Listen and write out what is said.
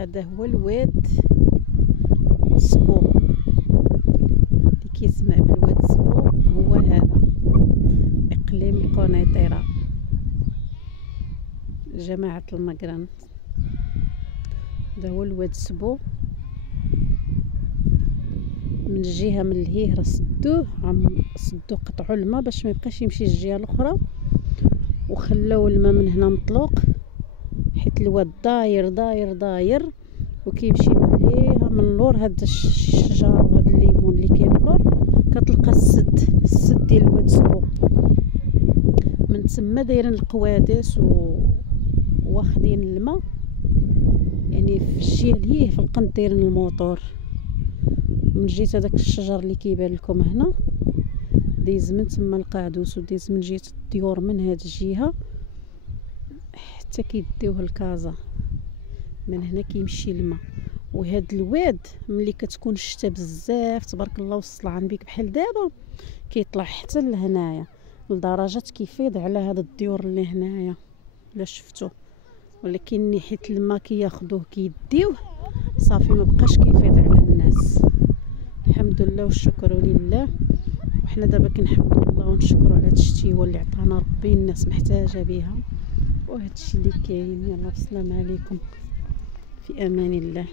هذا هو الواد سبو اللي كيسمع بالواد سبو، هو هذا اقليم القنيطره جماعه المقران. هذا هو الواد سبو. من الجهه من الهيه سدوه، سدو قطعوا الماء باش ما يبقاش يمشي الجهه الاخرى، وخلاو الماء من هنا مطلوق، حيت الواد داير داير داير وكيمشي من الهيه من اللور. هاد الشجر وهاد الليمون اللي كاين اللور كتلقى السد ديال الواد سبو. من تما دايرين القوادس واخدين الماء، يعني في الجهه الهيه في القنت دايرين الموطور. من جهه هذاك الشجر اللي كيبان لكم هنا دايز من تما القادوس، ودايز من جهه الديور من هاد الجهه حتى كيديوه الكازا. من هنا كيمشي الماء. وهاد الواد ملي كتكون الشتا بزاف تبارك الله والصلعان بيك بحال دابا كيطلع حتى لهنايا، لدرجه كيفيض على هاد الديور اللي هنايا الا شفتو. ولكن حيت الماء كياخذوه كيديوه صافي ما بقاش كيفيض على الناس. الحمد لله والشكر لله. وحنا دابا كنحمدوا الله ونشكروا على هاد الشتيوه اللي عطانا ربي، الناس محتاجه بها. وهذا الشيء اللي كاين. يلا بسلام عليكم، في امان الله.